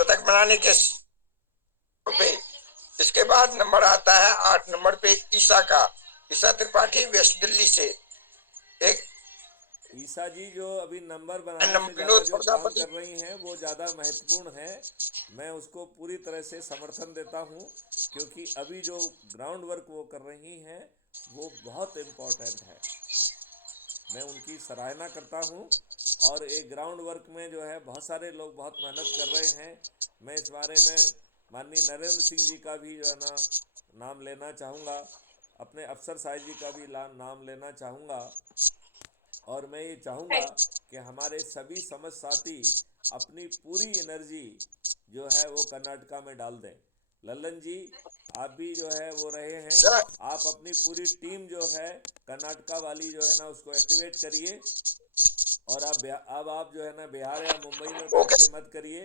शतक बनाने के पे। इसके बाद नंबर आता है 8 नंबर पे ईशा का। ईशा त्रिपाठी वेस्ट दिल्ली से। एक ईसा जी जो अभी नंबर बनाने से ज़्यादा विनोद जो काम प्रजापति। कर रही हैं वो ज़्यादा महत्वपूर्ण है। मैं उसको पूरी तरह से समर्थन देता हूँ, क्योंकि अभी जो ग्राउंड वर्क वो कर रही हैं वो बहुत इम्पोर्टेंट है। मैं उनकी सराहना करता हूँ। और एक ग्राउंड वर्क में जो है बहुत सारे लोग बहुत मेहनत कर रहे हैं। मैं इस बारे में माननीय नरेंद्र सिंह जी का भी जो है ना नाम लेना चाहूँगा, अपने अफसर साहब जी का भी नाम लेना चाहूँगा। और मैं ये चाहूँगा कि हमारे सभी समझ साथी अपनी पूरी एनर्जी जो है वो कर्नाटका में डाल दें। लल्लन जी, आप भी जो है वो रहे हैं, सर। आप अपनी पूरी टीम जो है कर्नाटका वाली जो है ना उसको एक्टिवेट करिए। और अब आप जो है ना बिहार या मुंबई में बैठ ओके। के मत करिए।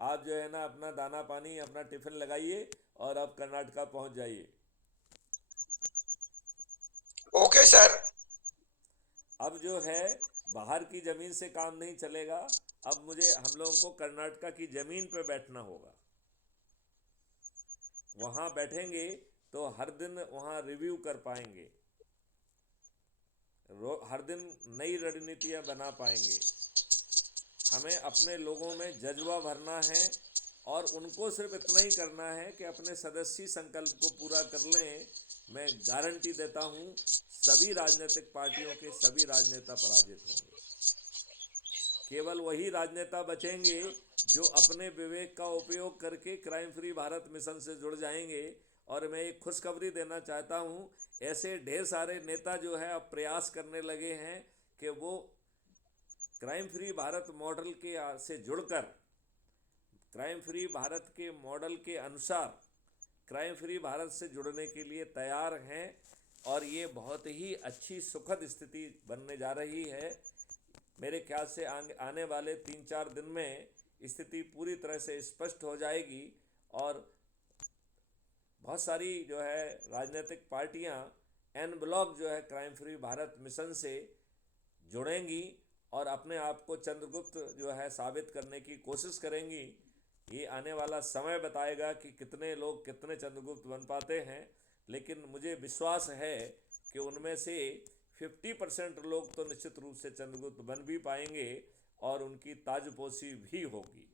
आप जो है ना अपना दाना पानी अपना टिफ़िन लगाइए और आप कर्नाटका पहुंच जाइए। Okay sir. अब जो है बाहर की ज़मीन से काम नहीं चलेगा। अब मुझे हम लोगों को कर्नाटका की ज़मीन पे बैठना होगा। वहाँ बैठेंगे तो हर दिन वहाँ रिव्यू कर पाएंगे, हर दिन नई रणनीतियाँ बना पाएंगे। हमें अपने लोगों में जज्बा भरना है और उनको सिर्फ इतना ही करना है कि अपने सदस्य संकल्प को पूरा कर लें। मैं गारंटी देता हूँ सभी राजनीतिक पार्टियों के सभी राजनेता पराजित होंगे। केवल वही राजनेता बचेंगे जो अपने विवेक का उपयोग करके क्राइम फ्री भारत मिशन से जुड़ जाएंगे। और मैं एक खुशखबरी देना चाहता हूँ, ऐसे ढेर सारे नेता जो है अब प्रयास करने लगे हैं कि वो क्राइम फ्री भारत मॉडल के से जुड़कर क्राइम फ्री भारत के मॉडल के अनुसार क्राइम फ्री भारत से जुड़ने के लिए तैयार हैं। और ये बहुत ही अच्छी सुखद स्थिति बनने जा रही है। मेरे ख्याल से आने वाले 3-4 दिन में स्थिति पूरी तरह से स्पष्ट हो जाएगी। और बहुत सारी जो है राजनीतिक पार्टियां एन ब्लॉक जो है क्राइम फ्री भारत मिशन से जुड़ेंगी और अपने आप को चंद्रगुप्त जो है साबित करने की कोशिश करेंगी। ये आने वाला समय बताएगा कि कितने लोग कितने चंद्रगुप्त बन पाते हैं। लेकिन मुझे विश्वास है कि उनमें से 50% लोग तो निश्चित रूप से चंद्रगुप्त बन भी पाएंगे और उनकी ताजपोशी भी होगी।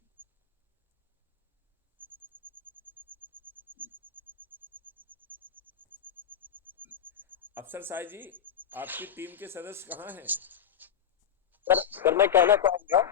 अफसर साहब जी, आपकी टीम के सदस्य कहाँ हैं? सर मैं कहना चाहूँगा